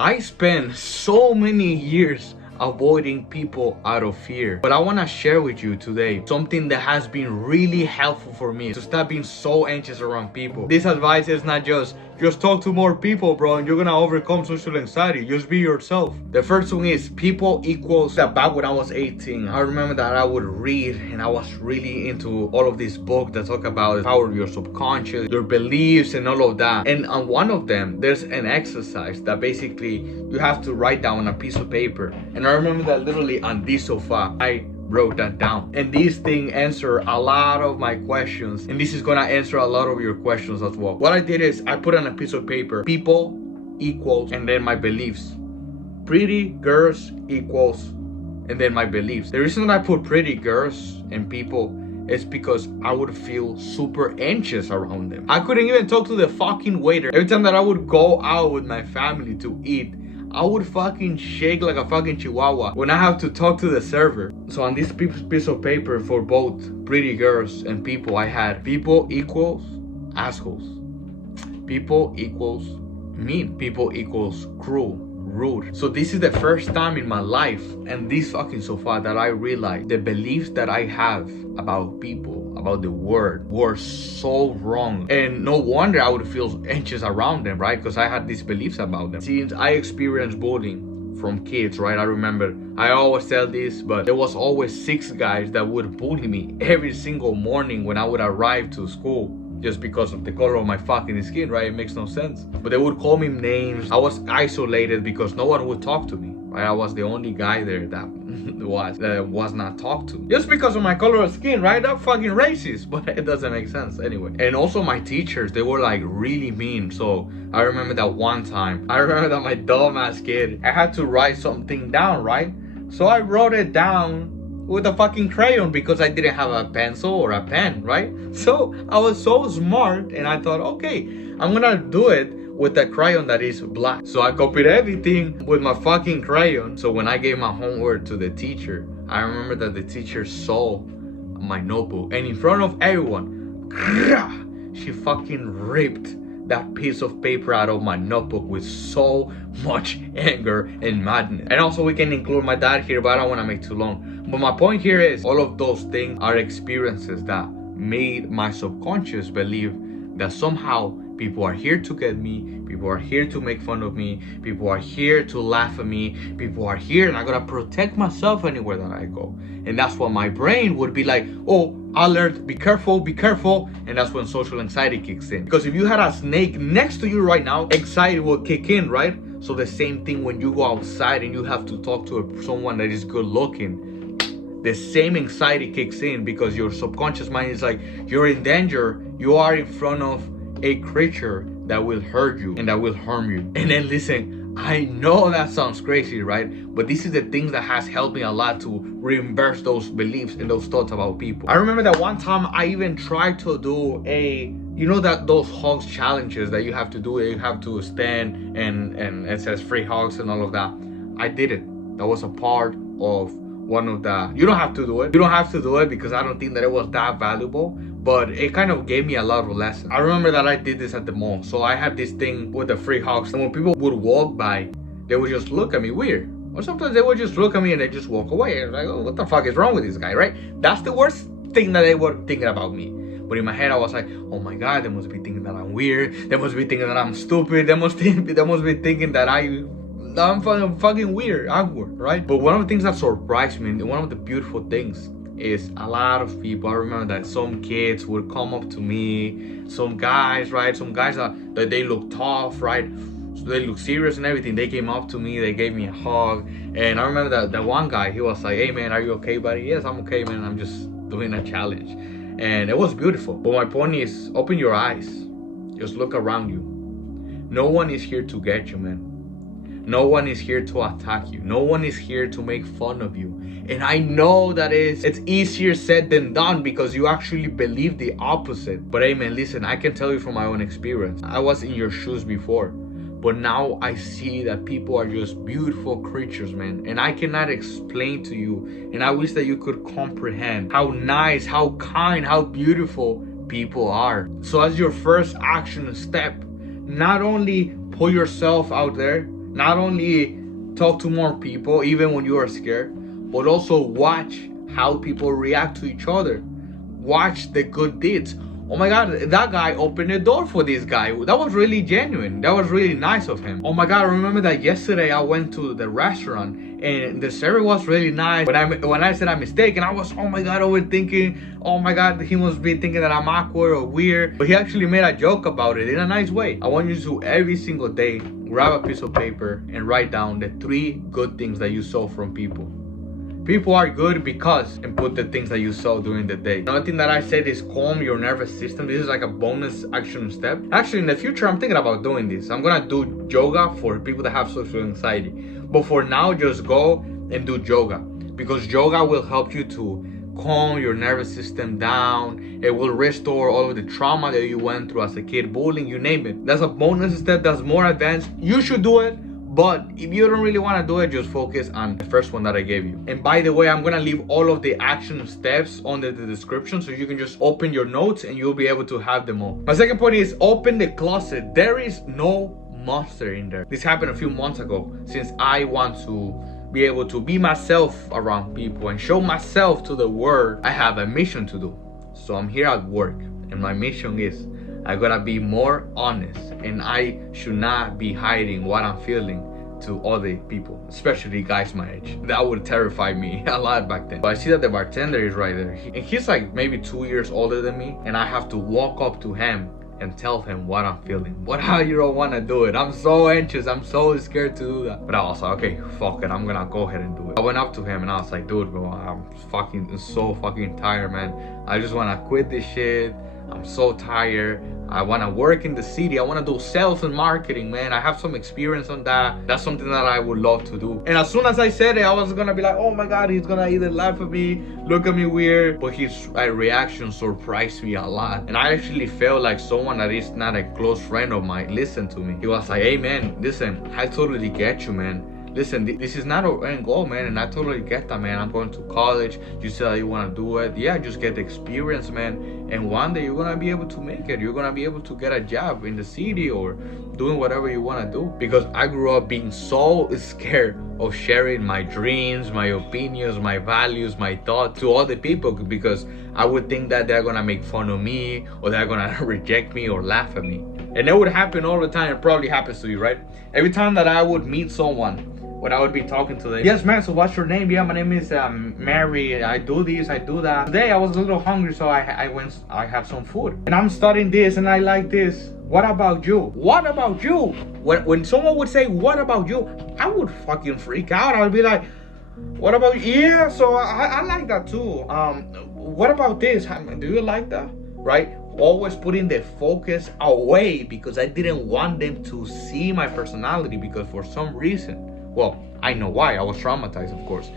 I spent so many years avoiding people out of fear, but I want to share with you today something that has been really helpful for me to stop being so anxious around people. This advice is not just talk to more people, bro, and you're gonna overcome social anxiety. Just be yourself. The first one is people equals that. Back when I was 18, I remember that I would read and I was really into all of these books that talk about the power of your subconscious, your beliefs, and all of that. And on one of them, there's an exercise that basically you have to write down on a piece of paper. And I remember that literally on this sofa, I wrote that down, and this thing answered a lot of my questions, and this is gonna answer a lot of your questions as well. What I did is I put on a piece of paper people equals and then my beliefs, pretty girls equals and then my beliefs. The reason that I put pretty girls and people is because I would feel super anxious around them. I couldn't even talk to the fucking waiter. Every time that I would go out with my family to eat, I would fucking shake like a fucking chihuahua when I have to talk to the server. So on this piece of paper for both pretty girls and people, I had people equals assholes, people equals mean, people equals cruel, rude. So this is the first time in my life and this fucking so far that I realized the beliefs that I have about people, about the world, were so wrong. And no wonder I would feel anxious around them, right? Because I had these beliefs about them. Since I experienced bullying from kids, right? I remember, I always tell this, but there was always 6 guys that would bully me every single morning when I would arrive to school, just because of the color of my fucking skin, right? It makes no sense. But they would call me names. I was isolated because no one would talk to me, right? I was the only guy there that was not talked to. Just because of my color of skin, right? That's fucking racist, but it doesn't make sense anyway. And also my teachers, they were like really mean. So I remember that one time, I remember that my dumbass kid, I had to write something down, right? So I wrote it down with a fucking crayon because I didn't have a pencil or a pen, right? So I was so smart and I thought, okay, I'm gonna do it with a crayon that is black. So I copied everything with my fucking crayon. So when I gave my homework to the teacher, I remember that the teacher saw my notebook and in front of everyone, she fucking ripped that piece of paper out of my notebook with so much anger and madness. And also we can include my dad here, but I don't want to make too long. But my point here is all of those things are experiences that made my subconscious believe that somehow people are here to get me, people are here to make fun of me, people are here to laugh at me, people are here and I gotta protect myself anywhere that I go. And that's what my brain would be like, oh, alert, be careful, be careful. And that's when social anxiety kicks in. Because if you had a snake next to you right now, anxiety will kick in, right? So the same thing when you go outside and you have to talk to someone that is good looking, the same anxiety kicks in because your subconscious mind is like, you're in danger, you are in front of a creature that will hurt you and that will harm you. And then listen, I know that sounds crazy, right? But this is the thing that has helped me a lot to reimburse those beliefs and those thoughts about people. I remember that one time I even tried to do those hugs challenges that you have to do, you have to stand and it says free hugs and all of that. I did it. That was a part of one of the, you don't have to do it because I don't think that it was that valuable, but it kind of gave me a lot of lessons. I remember that I did this at the mall. So I had this thing with the free hugs, and when people would walk by, they would just look at me weird. Or sometimes they would just look at me and they just walk away. And like, oh, what the fuck is wrong with this guy, right? That's the worst thing that they were thinking about me. But in my head, I was like, oh my God, they must be thinking that I'm weird. They must be thinking that I'm stupid. They must be thinking that I'm fucking weird, awkward, right? But one of the things that surprised me, and one of the beautiful things, is a lot of people. I remember that some kids would come up to me, some guys, right? Some guys that they look tough, right? So they look serious and everything. They came up to me, they gave me a hug. And I remember that one guy, he was like, hey man, are you okay, buddy? Yes, I'm okay, man. I'm just doing a challenge. And it was beautiful. But my point is, open your eyes. Just look around you. No one is here to get you, man. No one is here to attack you. No one is here to make fun of you. And I know that it's easier said than done because you actually believe the opposite. But hey man, listen, I can tell you from my own experience. I was in your shoes before. But now I see that people are just beautiful creatures, man. And I cannot explain to you. And I wish that you could comprehend how nice, how kind, how beautiful people are. So as your first action step, not only put yourself out there, Not only talk to more people, even when you are scared, but also watch how people react to each other. Watch the good deeds. Oh my God, that guy opened the door for this guy. That was really genuine. That was really nice of him. Oh my God, I remember that yesterday I went to the restaurant and the server was really nice. When I said I'm mistaken, I was, oh my God, overthinking. Oh my God, he must be thinking that I'm awkward or weird. But he actually made a joke about it in a nice way. I want you to every single day grab a piece of paper and write down the 3 good things that you saw from people. People are good because, and put the things that you saw during the day. Another thing that I said is calm your nervous system. This is like a bonus action step. Actually, in the future, I'm thinking about doing this. I'm gonna do yoga for people that have social anxiety. But for now, just go and do yoga, because yoga will help you to calm your nervous system down. It will restore all of the trauma that you went through as a kid, bullying, you name it. That's a bonus step that's more advanced. You should do it. But if you don't really want to do it, just focus on the first one that I gave you. And by the way, I'm going to leave all of the action steps under the description, so you can just open your notes and you'll be able to have them all. My second point is open the closet. There is no monster in there. This happened a few months ago. Since I want to be able to be myself around people and show myself to the world, I have a mission to do. So I'm here at work and my mission is I gotta be more honest, and I should not be hiding what I'm feeling to other people, especially guys my age. That would terrify me a lot back then. But I see that the bartender is right there, and he's like maybe 2 years older than me, and I have to walk up to him and tell him what I'm feeling. But how you don't want to do it? I'm so anxious, I'm so scared to do that. But I was like, okay, fuck it, I'm gonna go ahead and do it. I went up to him and I was like, dude, bro, I'm so fucking tired, man. I just want to quit this shit. I'm so tired. I want to work in the city. I want to do sales and marketing, man. I have some experience on that. That's something that I would love to do. And as soon as I said it, I was gonna be like, oh my God, he's gonna either laugh at me, look at me weird. But his reaction surprised me a lot. And I actually felt like someone that is not a close friend of mine listened to me. He was like, hey man, listen, I totally get you, man. Listen, this is not an end goal, man, and I totally get that, man. I'm going to college. You said that you want to do it. Yeah, just get the experience, man. And one day you're going to be able to make it. You're going to be able to get a job in the city or doing whatever you want to do. Because I grew up being so scared of sharing my dreams, my opinions, my values, my thoughts to other people, because I would think that they're going to make fun of me or they're going to reject me or laugh at me. And that would happen all the time. It probably happens to you, right? Every time that I would meet someone, when I would be talking to them, yes man, so what's your name? Yeah, my name is Mary. I do this, I do that. Today I was a little hungry, so I had some food. And I'm studying this and I like this. What about you? What about you? When someone would say, what about you? I would fucking freak out. I would be like, what about you? Yeah, so I like that too. What about this? Do you like that? Right? Always putting the focus away, because I didn't want them to see my personality, because for some reason, well, I know why. I was traumatized, of course.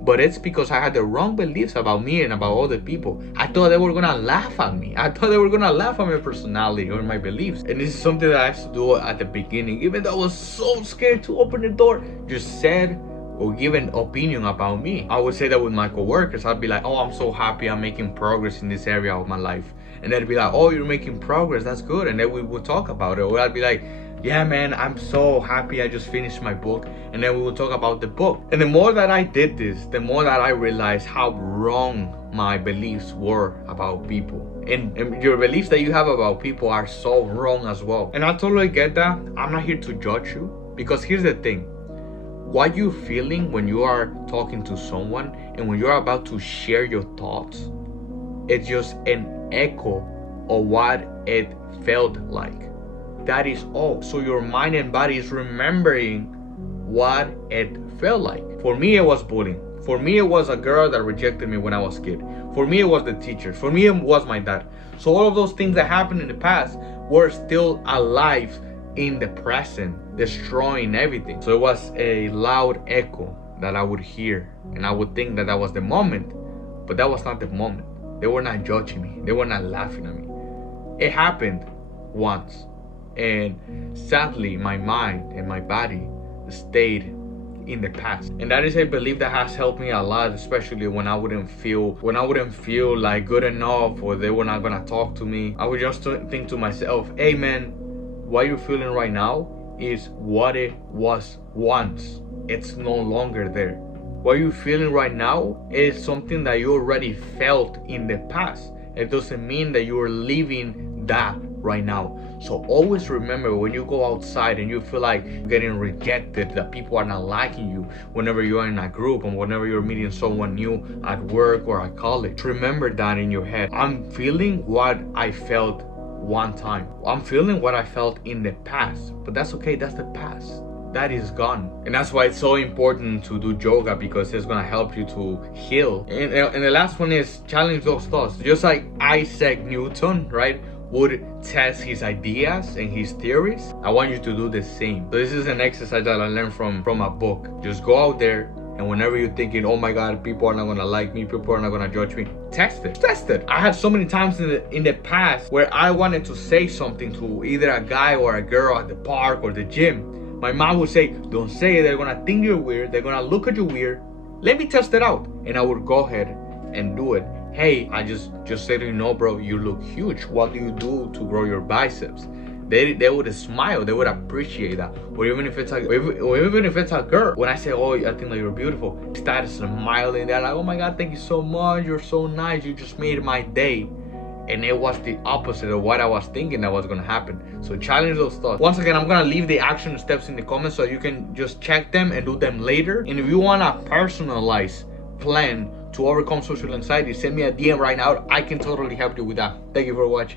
But it's because I had the wrong beliefs about me and about other people. I thought they were going to laugh at me. I thought they were going to laugh at my personality or my beliefs. And this is something that I used to do at the beginning. Even though I was so scared to open the door, just said or give an opinion about me. I would say that with my coworkers. I'd be like, oh, I'm so happy I'm making progress in this area of my life. And they'd be like, oh, you're making progress. That's good. And then we would talk about it. Or I'd be like, yeah man, I'm so happy I just finished my book. And then we will talk about the book. And the more that I did this, the more that I realized how wrong my beliefs were about people. And your beliefs that you have about people are so wrong as well. And I totally get that. I'm not here to judge you, because here's the thing. What you're feeling when you are talking to someone and when you're about to share your thoughts, it's just an echo of what it felt like. That is all. So your mind and body is remembering what it felt like. For me, it was bullying. For me, it was a girl that rejected me when I was a kid. For me, it was the teacher. For me, it was my dad. So all of those things that happened in the past were still alive in the present, destroying everything. So it was a loud echo that I would hear, and I would think that that was the moment, but that was not the moment. They were not judging me. They were not laughing at me. It happened once. And sadly, my mind and my body stayed in the past. And that is a belief that has helped me a lot, especially when I wouldn't feel like good enough, or they were not gonna talk to me. I would just think to myself, hey man, what you're feeling right now is what it was once. It's no longer there. What you're feeling right now is something that you already felt in the past. It doesn't mean that you're living that right now. So always remember, when you go outside and you feel like you're getting rejected, that people are not liking you, whenever you are in a group and whenever you're meeting someone new at work or at college, remember that in your head. I'm feeling what I felt one time. I'm feeling what I felt in the past, but that's okay. That's the past. That is gone. And that's why it's so important to do yoga, because it's gonna help you to heal. And the last one is challenge those thoughts. Just like Isaac Newton, right, would test his ideas and his theories, I want you to do the same. So this is an exercise that I learned from a book. Just go out there, and whenever you're thinking, oh my God, people are not gonna like me, people are not gonna judge me, test it. I had so many times in the past where I wanted to say something to either a guy or a girl at the park or the gym. My mom would say, don't say it, they're gonna think you're weird, they're gonna look at you weird. Let me test it out. And I would go ahead and do it. Hey, I just said, you know, bro, you look huge. What do you do to grow your biceps? They would smile, they would appreciate that. Or even if it's a girl, when I say, oh, I think that you're beautiful, they start smiling. They're like, oh my God, thank you so much, you're so nice, you just made my day. And it was the opposite of what I was thinking that was gonna happen. So challenge those thoughts. Once again, I'm gonna leave the action steps in the comments so you can just check them and do them later. And if you want a personalized plan to overcome social anxiety, send me a DM right now. I can totally help you with that. Thank you for watching.